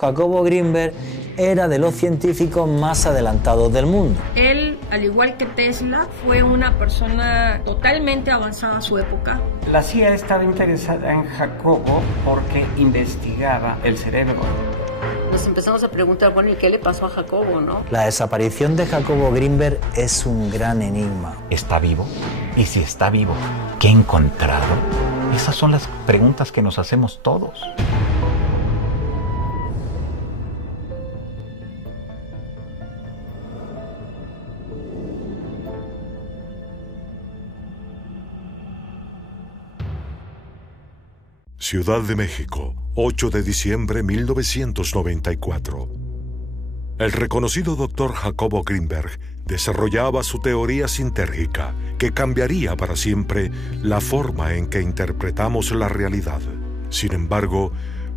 Jacobo Grinberg era de los científicos más adelantados del mundo. Él, al igual que Tesla, fue una persona totalmente avanzada a su época. La CIA estaba interesada en Jacobo porque investigaba el cerebro. Nos empezamos a preguntar, bueno, ¿y qué le pasó a Jacobo, no? La desaparición de Jacobo Grinberg es un gran enigma. ¿Está vivo? Y si está vivo, ¿qué ha encontrado? Esas son las preguntas que nos hacemos todos. Ciudad de México, 8 de diciembre de 1994. El reconocido doctor Jacobo Grinberg desarrollaba su teoría sintérgica que cambiaría para siempre la forma en que interpretamos la realidad. Sin embargo,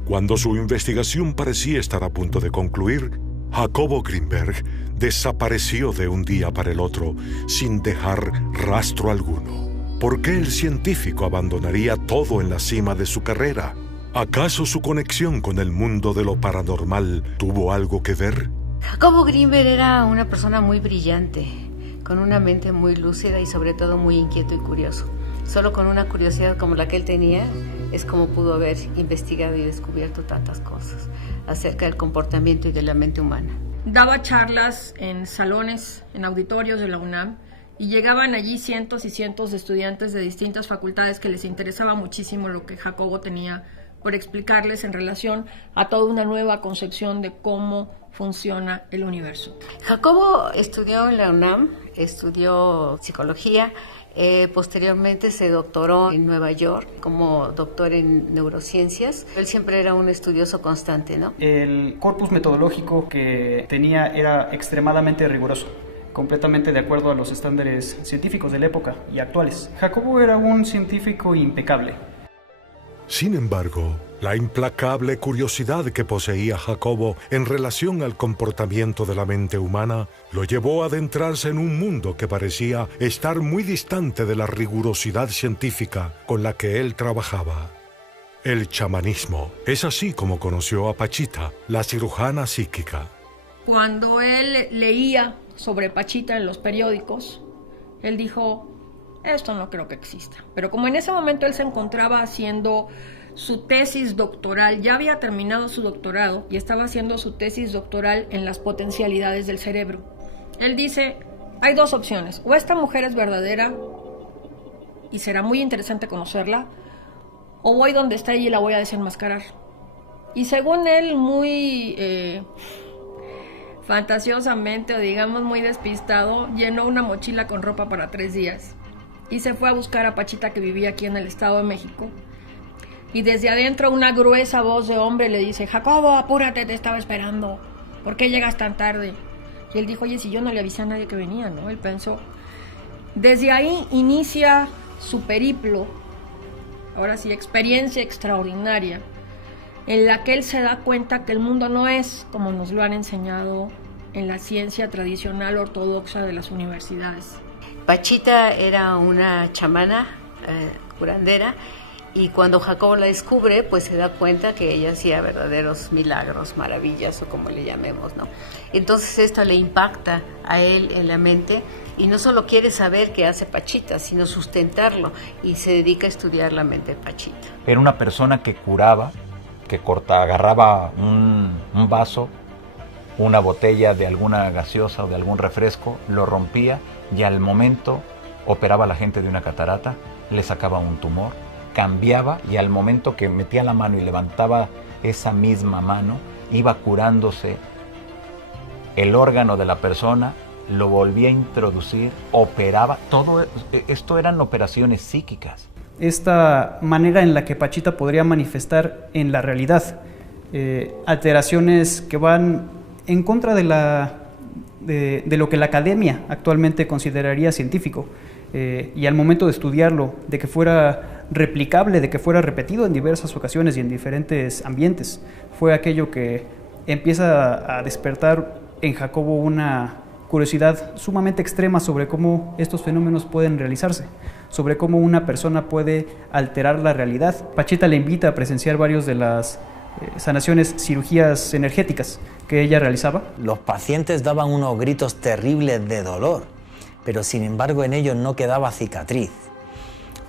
cuando su investigación parecía estar a punto de concluir, Jacobo Grinberg desapareció de un día para el otro sin dejar rastro alguno. ¿Por qué el científico abandonaría todo en la cima de su carrera? ¿Acaso su conexión con el mundo de lo paranormal tuvo algo que ver? Jacobo Grinberg era una persona muy brillante, con una mente muy lúcida y sobre todo muy inquieto y curioso. Solo con una curiosidad como la que él tenía es como pudo haber investigado y descubierto tantas cosas acerca del comportamiento y de la mente humana. Daba charlas en salones, en auditorios de la UNAM, y llegaban allí cientos y cientos de estudiantes de distintas facultades que les interesaba muchísimo lo que Jacobo tenía por explicarles en relación a toda una nueva concepción de cómo funciona el universo. Jacobo estudió en la UNAM, estudió psicología, posteriormente se doctoró en Nueva York como doctor en neurociencias. Él siempre era un estudioso constante, ¿no? El corpus metodológico que tenía era extremadamente riguroso, completamente de acuerdo a los estándares científicos de la época y actuales. Jacobo era un científico impecable. Sin embargo, la implacable curiosidad que poseía Jacobo en relación al comportamiento de la mente humana lo llevó a adentrarse en un mundo que parecía estar muy distante de la rigurosidad científica con la que él trabajaba. El chamanismo. Es así como conoció a Pachita, la cirujana psíquica. Cuando él leía sobre Pachita en los periódicos, él dijo, esto no creo que exista. Pero como en ese momento él se encontraba haciendo su tesis doctoral, ya había terminado su doctorado y estaba haciendo su tesis doctoral en las potencialidades del cerebro. Él dice, hay dos opciones, o esta mujer es verdadera y será muy interesante conocerla, o voy donde está ella y la voy a desenmascarar. Y según él, muy fantasiosamente, o digamos muy despistado, llenó una mochila con ropa para 3 días y se fue a buscar a Pachita, que vivía aquí en el Estado de México, y desde adentro una gruesa voz de hombre le dice, Jacobo, apúrate, te estaba esperando, ¿por qué llegas tan tarde? Y él dijo, oye, si yo no le avisé a nadie que venía, ¿no? Él pensó. Desde ahí inicia su periplo, ahora sí, experiencia extraordinaria, en la que él se da cuenta que el mundo no es como nos lo han enseñado en la ciencia tradicional ortodoxa de las universidades. Pachita era una chamana, curandera, y cuando Jacobo la descubre, pues se da cuenta que ella hacía verdaderos milagros, maravillas, o como le llamemos, ¿no? Entonces esto le impacta a él en la mente, y no solo quiere saber qué hace Pachita, sino sustentarlo, y se dedica a estudiar la mente de Pachita. Era una persona que curaba, que agarraba un vaso, una botella de alguna gaseosa o de algún refresco, lo rompía y al momento operaba a la gente de una catarata, le sacaba un tumor, cambiaba y al momento que metía la mano y levantaba esa misma mano, iba curándose el órgano de la persona, lo volvía a introducir, operaba, todo esto eran operaciones psíquicas. Esta manera en la que Pachita podría manifestar en la realidad alteraciones que van en contra de lo que la academia actualmente consideraría científico, y al momento de estudiarlo, de que fuera replicable, de que fuera repetido en diversas ocasiones y en diferentes ambientes, fue aquello que empieza a despertar en Jacobo una curiosidad sumamente extrema sobre cómo estos fenómenos pueden realizarse, sobre cómo una persona puede alterar la realidad. Pachita le invita a presenciar varios de sanaciones, cirugías energéticas que ella realizaba. Los pacientes daban unos gritos terribles de dolor, pero sin embargo en ellos no quedaba cicatriz.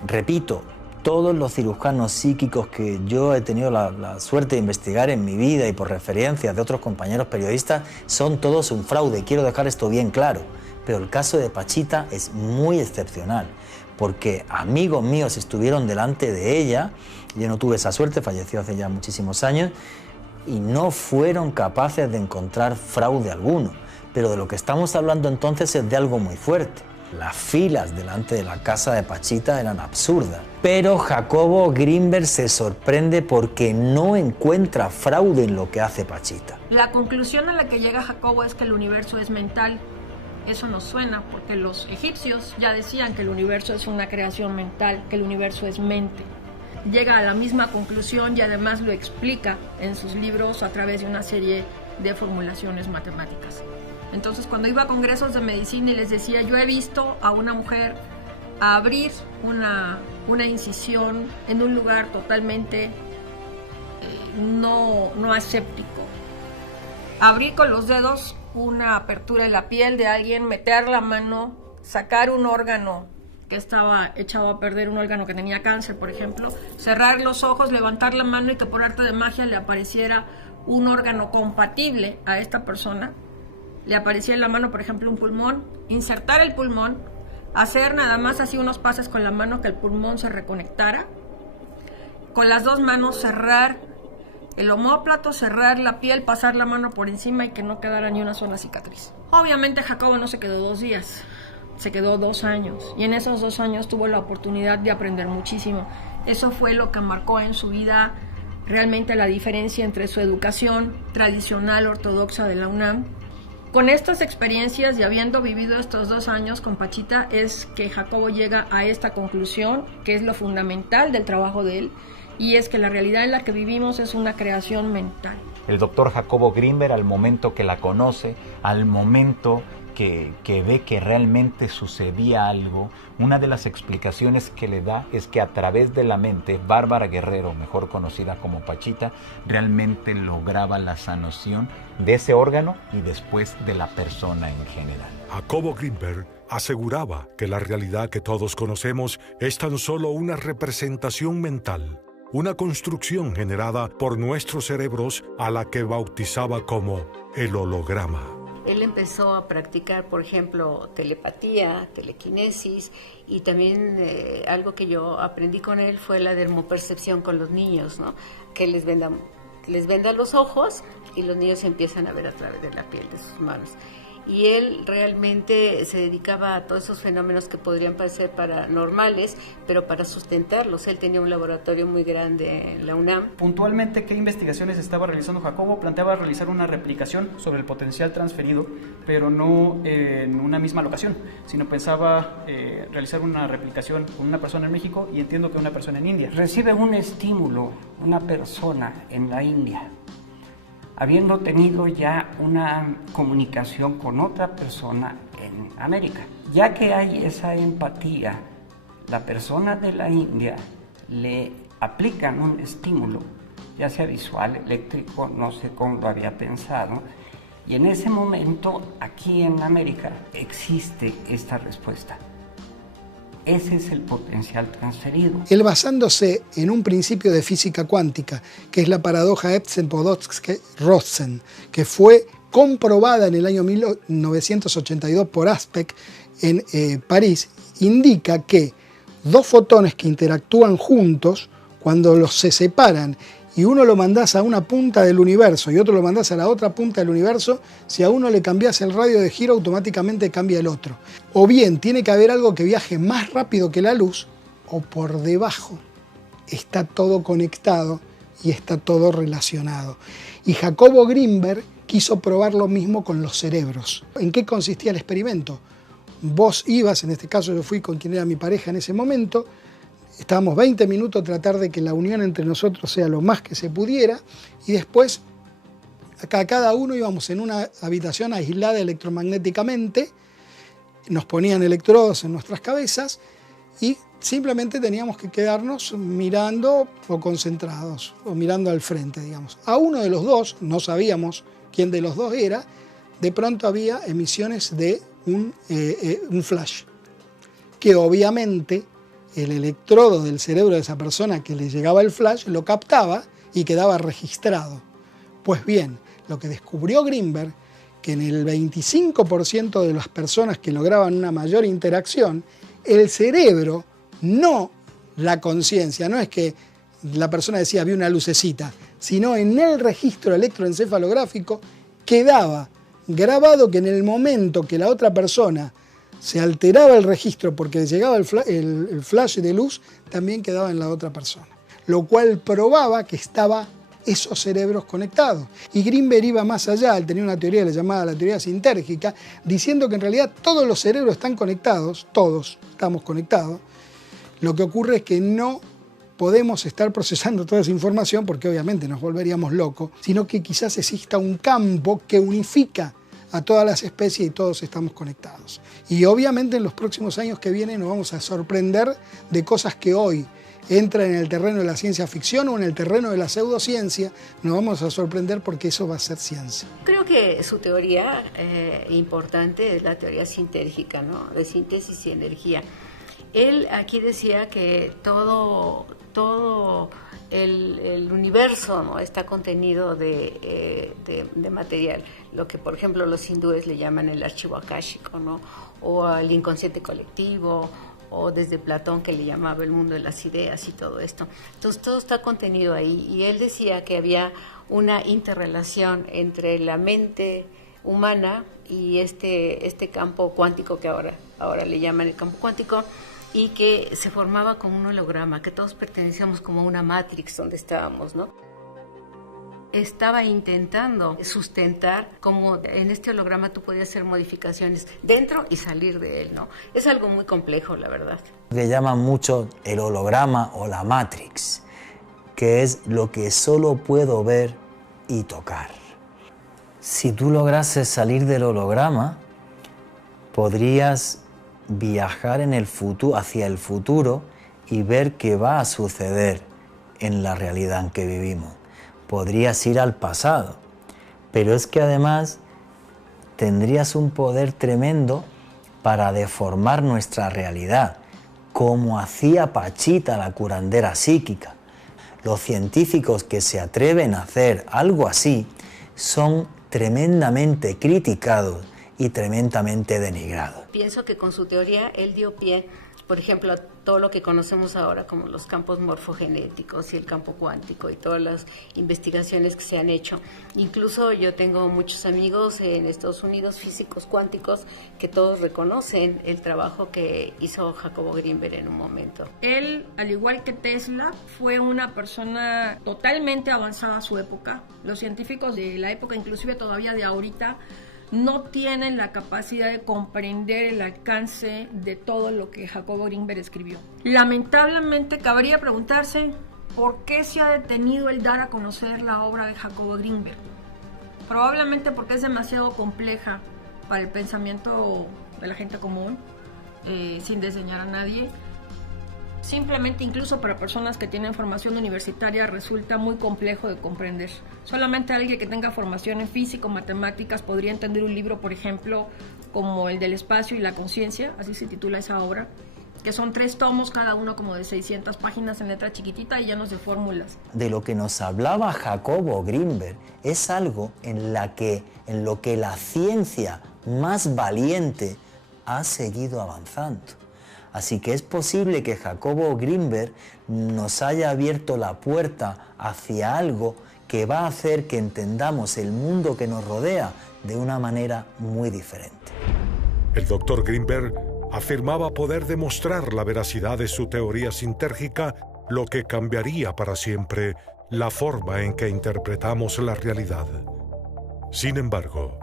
Repito, todos los cirujanos psíquicos que yo he tenido la suerte de investigar en mi vida y por referencias de otros compañeros periodistas son todos un fraude. Quiero dejar esto bien claro, pero el caso de Pachita es muy excepcional, porque amigos míos estuvieron delante de ella, yo no tuve esa suerte, falleció hace ya muchísimos años, y no fueron capaces de encontrar fraude alguno. Pero de lo que estamos hablando entonces es de algo muy fuerte. Las filas delante de la casa de Pachita eran absurdas. Pero Jacobo Greenberg se sorprende porque no encuentra fraude en lo que hace Pachita. La conclusión a la que llega Jacobo es que el universo es mental. Eso nos suena porque los egipcios ya decían que el universo es una creación mental, que el universo es mente. Llega a la misma conclusión y además lo explica en sus libros a través de una serie de formulaciones matemáticas. Entonces, cuando iba a congresos de medicina y les decía, yo he visto a una mujer abrir una incisión en un lugar totalmente no aséptico. Abrir con los dedos una apertura en la piel de alguien, meter la mano, sacar un órgano que estaba echado a perder, un órgano que tenía cáncer, por ejemplo, cerrar los ojos, levantar la mano y que por arte de magia le apareciera un órgano compatible a esta persona. Le aparecía en la mano, por ejemplo, un pulmón, insertar el pulmón, hacer nada más así unos pases con la mano que el pulmón se reconectara, con las dos manos cerrar el omóplato, cerrar la piel, pasar la mano por encima y que no quedara ni una sola cicatriz. Obviamente Jacobo no se quedó 2 días, se quedó 2 años y en esos 2 años tuvo la oportunidad de aprender muchísimo. Eso fue lo que marcó en su vida realmente la diferencia entre su educación tradicional ortodoxa de la UNAM. Con estas experiencias y habiendo vivido estos 2 años con Pachita es que Jacobo llega a esta conclusión, que es lo fundamental del trabajo de él, y es que la realidad en la que vivimos es una creación mental. El doctor Jacobo Greenberg, al momento que la conoce, al momento que ve que realmente sucedía algo, una de las explicaciones que le da es que a través de la mente, Bárbara Guerrero, mejor conocida como Pachita, realmente lograba la sanación de ese órgano y después de la persona en general. Jacobo Greenberg aseguraba que la realidad que todos conocemos es tan solo una representación mental, una construcción generada por nuestros cerebros a la que bautizaba como el holograma. Él empezó a practicar, por ejemplo, telepatía, telequinesis y también algo que yo aprendí con él fue la dermopercepción con los niños, ¿no? Que les venda los ojos y los niños empiezan a ver a través de la piel de sus manos. Y él realmente se dedicaba a todos esos fenómenos que podrían parecer paranormales, pero para sustentarlos. Él tenía un laboratorio muy grande en la UNAM. Puntualmente, ¿qué investigaciones estaba realizando Jacobo? Planteaba realizar una replicación sobre el potencial transferido, pero no en una misma locación, sino pensaba realizar una replicación con una persona en México y entiendo que una persona en India. Recibe un estímulo una persona en la India, habiendo tenido ya una comunicación con otra persona en América. Ya que hay esa empatía, la persona de la India le aplican un estímulo, ya sea visual, eléctrico, no sé cómo lo había pensado, y en ese momento aquí en América existe esta respuesta. Ese es el potencial transferido. Él, basándose en un principio de física cuántica, que es la paradoja Epstein-Podolsky-Rosen, que fue comprobada en el año 1982 por Aspect en París, indica que 2 fotones que interactúan juntos, cuando los se separan y uno lo mandás a una punta del universo y otro lo mandás a la otra punta del universo, si a uno le cambias el radio de giro, automáticamente cambia el otro. O bien tiene que haber algo que viaje más rápido que la luz, o por debajo. Está todo conectado y está todo relacionado. Y Jacobo Greenberg quiso probar lo mismo con los cerebros. ¿En qué consistía el experimento? Vos ibas, en este caso yo fui con quien era mi pareja en ese momento, estábamos 20 minutos a tratar de que la unión entre nosotros sea lo más que se pudiera y después cada uno íbamos en una habitación aislada electromagnéticamente, nos ponían electrodos en nuestras cabezas y simplemente teníamos que quedarnos mirando o concentrados, o mirando al frente, digamos. A uno de los dos, no sabíamos quién de los dos era, de pronto había emisiones de un flash, que obviamente el electrodo del cerebro de esa persona que le llegaba el flash lo captaba y quedaba registrado. Pues bien, lo que descubrió Greenberg, que en el 25% de las personas que lograban una mayor interacción, el cerebro, no la conciencia, no es que la persona decía había una lucecita, sino en el registro electroencefalográfico quedaba grabado que en el momento que la otra persona se alteraba el registro porque llegaba el flash de luz, también quedaba en la otra persona. Lo cual probaba que estaban esos cerebros conectados. Y Greenberg iba más allá, él tenía una teoría llamada la teoría sintérgica, diciendo que en realidad todos los cerebros están conectados, todos estamos conectados. Lo que ocurre es que no podemos estar procesando toda esa información porque obviamente nos volveríamos locos, sino que quizás exista un campo que unifica a todas las especies y todos estamos conectados. Y obviamente en los próximos años que vienen nos vamos a sorprender de cosas que hoy entran en el terreno de la ciencia ficción o en el terreno de la pseudociencia, nos vamos a sorprender porque eso va a ser ciencia. Creo que su teoría importante es la teoría sintérgica, ¿no? De síntesis y energía. Él aquí decía que todo el universo, ¿no?, está contenido de material, lo que por ejemplo los hindúes le llaman el archivo akáshico, ¿no?, o el inconsciente colectivo, o desde Platón que le llamaba el mundo de las ideas y todo esto. Entonces todo está contenido ahí, y él decía que había una interrelación entre la mente humana y este campo cuántico que ahora le llaman el campo cuántico, y que se formaba como un holograma, que todos pertenecíamos como a una matrix donde estábamos, ¿no? Estaba intentando sustentar cómo en este holograma tú podías hacer modificaciones dentro y salir de él, ¿no? Es algo muy complejo, la verdad. Le llaman mucho el holograma o la matrix, que es lo que solo puedo ver y tocar. Si tú lograses salir del holograma, podrías viajar en el futuro, hacia el futuro y ver qué va a suceder en la realidad en que vivimos. Podrías ir al pasado, pero es que además tendrías un poder tremendo para deformar nuestra realidad, como hacía Pachita, la curandera psíquica. Los científicos que se atreven a hacer algo así son tremendamente criticados y tremendamente denigrado. Pienso que con su teoría él dio pie, por ejemplo, a todo lo que conocemos ahora como los campos morfogenéticos y el campo cuántico y todas las investigaciones que se han hecho. Incluso yo tengo muchos amigos en Estados Unidos, físicos cuánticos, que todos reconocen el trabajo que hizo Jacobo Greenberg en un momento. Él, al igual que Tesla, fue una persona totalmente avanzada a su época. Los científicos de la época, inclusive todavía de ahorita, no tienen la capacidad de comprender el alcance de todo lo que Jacobo Greenberg escribió. Lamentablemente, cabría preguntarse por qué se ha detenido el dar a conocer la obra de Jacobo Greenberg. Probablemente porque es demasiado compleja para el pensamiento de la gente común, sin diseñar a nadie. Simplemente, incluso para personas que tienen formación universitaria, resulta muy complejo de comprender. Solamente alguien que tenga formación en física o matemáticas podría entender un libro, por ejemplo, como el del espacio y la conciencia, así se titula esa obra, que son 3 tomos, cada uno como de 600 páginas en letra chiquitita y llenos de fórmulas. De lo que nos hablaba Jacobo Greenberg es algo en lo que la ciencia más valiente ha seguido avanzando. Así que es posible que Jacobo Greenberg nos haya abierto la puerta hacia algo que va a hacer que entendamos el mundo que nos rodea de una manera muy diferente. El doctor Greenberg afirmaba poder demostrar la veracidad de su teoría sintérgica, lo que cambiaría para siempre la forma en que interpretamos la realidad. Sin embargo,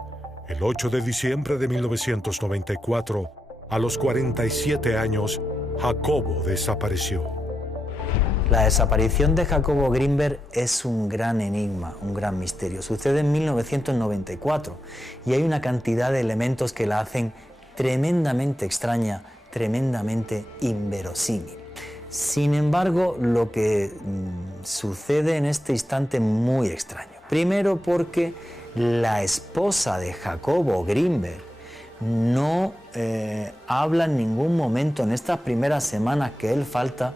el 8 de diciembre de 1994, a los 47 años, Jacobo desapareció. La desaparición de Jacobo Greenberg es un gran enigma, un gran misterio. Sucede en 1994 y hay una cantidad de elementos que la hacen tremendamente extraña tremendamente inverosímil. Sin embargo, lo que sucede en este instante es muy extraño. Primero porque la esposa de Jacobo Grinberg no habla en ningún momento en estas primeras semanas que él falta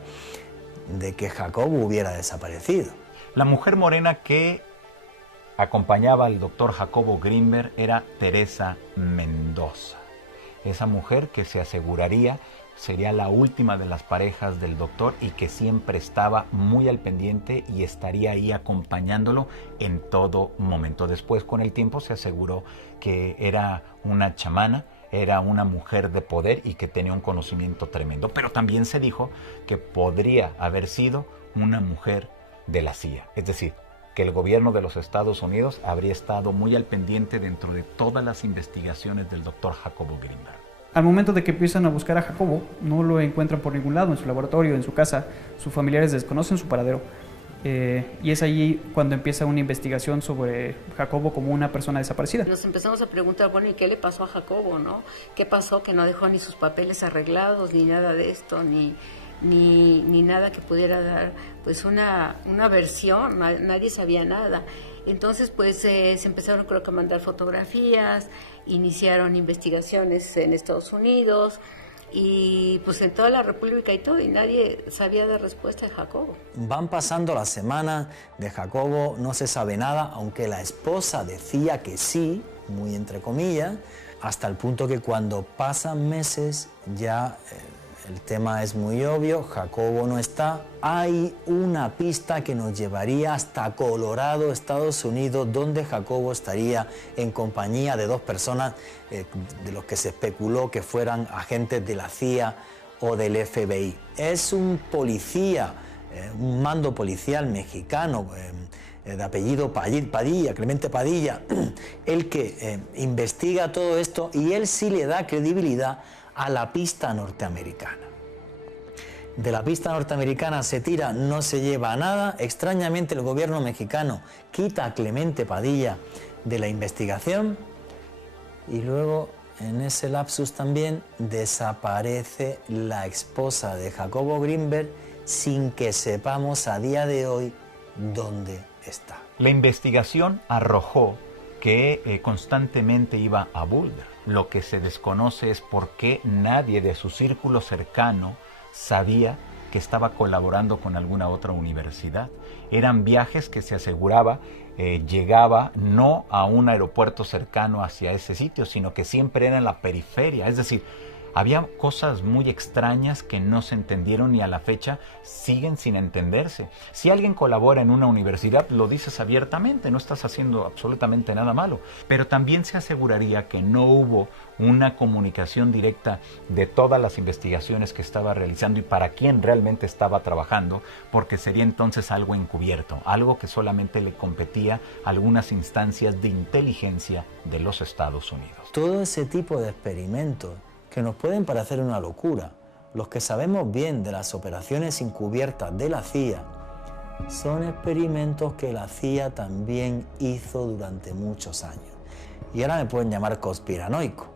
de que Jacobo hubiera desaparecido. La mujer morena que acompañaba al doctor Jacobo Grinberg era Teresa Mendoza. Esa mujer que se aseguraría sería la última de las parejas del doctor y que siempre estaba muy al pendiente y estaría ahí acompañándolo en todo momento. Después, con el tiempo, se aseguró que era una chamana, era una mujer de poder y que tenía un conocimiento tremendo. Pero también se dijo que podría haber sido una mujer de la CIA. Es decir, que el gobierno de los Estados Unidos habría estado muy al pendiente dentro de todas las investigaciones del doctor Jacobo Grinberg. Al momento de que empiezan a buscar a Jacobo, no lo encuentran por ningún lado, en su laboratorio, en su casa. Sus familiares desconocen su paradero. Y es allí cuando empieza una investigación sobre Jacobo como una persona desaparecida. Nos empezamos a preguntar, bueno, ¿y qué le pasó a Jacobo, no? ¿Qué pasó? Que no dejó ni sus papeles arreglados, ni nada de esto, ni nada que pudiera dar pues una versión, nadie sabía nada. Entonces pues se empezaron, creo que, a mandar fotografías, iniciaron investigaciones en Estados Unidos y pues en toda la República y todo, y nadie sabía dar respuesta a Jacobo. Van pasando las semanas, de Jacobo no se sabe nada, aunque la esposa decía que sí, muy entre comillas, hasta el punto que cuando pasan meses ya el tema es muy obvio, Jacobo no está. Hay una pista que nos llevaría hasta Colorado, Estados Unidos, donde Jacobo estaría en compañía de dos personas de los que se especuló que fueran agentes de la CIA o del FBI. Es un policía, un mando policial mexicano de apellido Padilla, Clemente Padilla, el que investiga todo esto, y él sí le da credibilidad a la pista norteamericana. De la pista norteamericana se tira, no se lleva a nada. Extrañamente el gobierno mexicano quita a Clemente Padilla de la investigación y luego en ese lapsus también desaparece la esposa de Jacobo Grinberg sin que sepamos a día de hoy dónde está. La investigación arrojó que constantemente iba a Boulder. Lo que se desconoce es por qué nadie de su círculo cercano sabía que estaba colaborando con alguna otra universidad. Eran viajes que se aseguraba llegaba no a un aeropuerto cercano hacia ese sitio, sino que siempre era en la periferia. Es decir, había cosas muy extrañas que no se entendieron y a la fecha siguen sin entenderse. Si alguien colabora en una universidad, lo dices abiertamente, no estás haciendo absolutamente nada malo. Pero también se aseguraría que no hubo una comunicación directa de todas las investigaciones que estaba realizando y para quién realmente estaba trabajando, porque sería entonces algo encubierto, algo que solamente le competía a algunas instancias de inteligencia de los Estados Unidos. Todo ese tipo de experimentos que nos pueden parecer una locura, los que sabemos bien de las operaciones encubiertas de la CIA, son experimentos que la CIA también hizo durante muchos años. Y ahora me pueden llamar conspiranoico,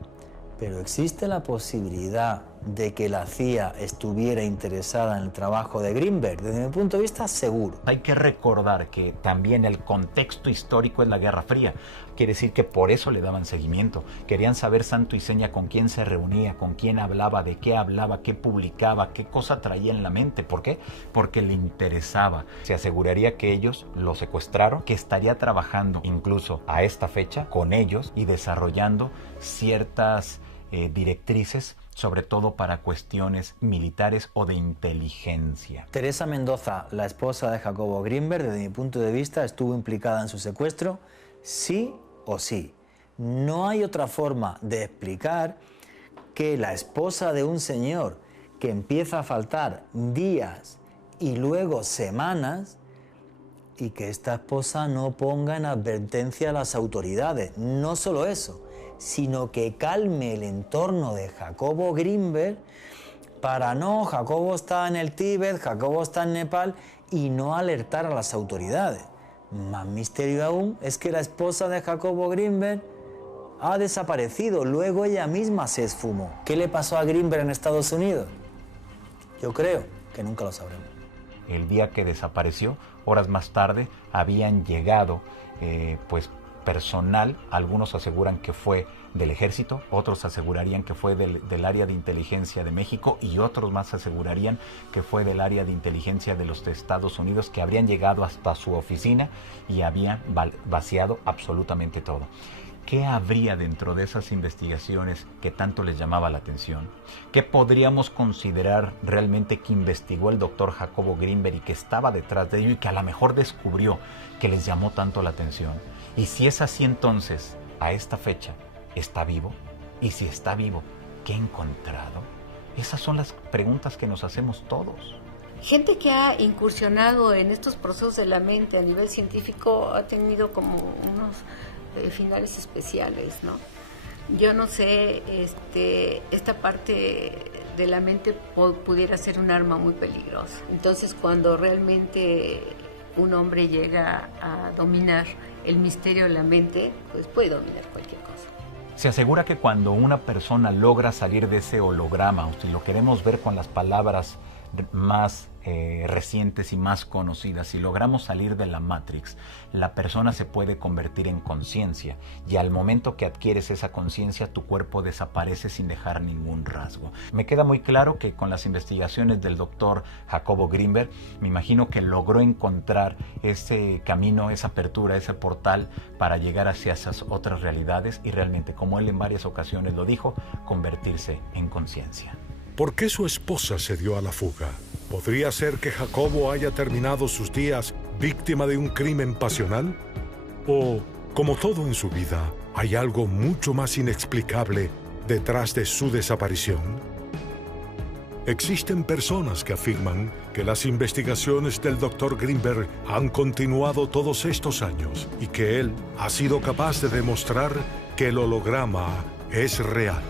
pero existe la posibilidad de que la CIA estuviera interesada en el trabajo de Grinberg. Desde mi punto de vista, seguro. Hay que recordar que también el contexto histórico es la Guerra Fría. Quiere decir que por eso le daban seguimiento. Querían saber santo y seña con quién se reunía, con quién hablaba, de qué hablaba, qué publicaba, qué cosa traía en la mente. ¿Por qué? Porque le interesaba. Se aseguraría que ellos lo secuestraron, que estaría trabajando incluso a esta fecha con ellos y desarrollando ciertas directrices, sobre todo para cuestiones militares o de inteligencia. Teresa Mendoza, la esposa de Jacobo Grinberg, desde mi punto de vista, estuvo implicada en su secuestro, sí o sí. No hay otra forma de explicar que la esposa de un señor que empieza a faltar días y luego semanas, y que esta esposa no ponga en advertencia a las autoridades. No solo eso, sino que calme el entorno de Jacobo Grinberg para no, Jacobo está en el Tíbet, Jacobo está en Nepal, y no alertar a las autoridades. Más misterio aún es que la esposa de Jacobo Grinberg Ha desaparecido, luego ella misma se esfumó. ¿Qué le pasó a Greenberg en Estados Unidos? Yo creo que nunca lo sabremos. El día que desapareció, horas más tarde, habían llegado personal. Algunos aseguran que fue del ejército, otros asegurarían que fue del área de inteligencia de México y otros más asegurarían que fue del área de inteligencia de los Estados Unidos, que habrían llegado hasta su oficina y habían vaciado absolutamente todo. ¿Qué habría dentro de esas investigaciones que tanto les llamaba la atención? ¿Qué podríamos considerar realmente que investigó el doctor Jacobo Greenberg y que estaba detrás de ello y que a lo mejor descubrió que les llamó tanto la atención? Y si es así, entonces, a esta fecha, ¿está vivo? Y si está vivo, ¿qué ha encontrado? Esas son las preguntas que nos hacemos todos. Gente que ha incursionado en estos procesos de la mente a nivel científico ha tenido como unos finales especiales, ¿no? Yo no sé, esta parte de la mente pudiera ser un arma muy peligrosa. Entonces, cuando realmente un hombre llega a dominar el misterio de la mente, pues puede dominar cualquier cosa. Se asegura que cuando una persona logra salir de ese holograma, o si lo queremos ver con las palabras más recientes y más conocidas, si logramos salir de la Matrix, la persona se puede convertir en conciencia, y al momento que adquieres esa conciencia, tu cuerpo desaparece sin dejar ningún rasgo. Me queda muy claro que con las investigaciones del doctor Jacobo Greenberg, me imagino que logró encontrar ese camino, esa apertura, ese portal para llegar hacia esas otras realidades y realmente, como él en varias ocasiones lo dijo, convertirse en conciencia. ¿Por qué su esposa se dio a la fuga? ¿Podría ser que Jacobo haya terminado sus días víctima de un crimen pasional? ¿O, como todo en su vida, hay algo mucho más inexplicable detrás de su desaparición? Existen personas que afirman que las investigaciones del Dr. Greenberg han continuado todos estos años y que él ha sido capaz de demostrar que el holograma es real.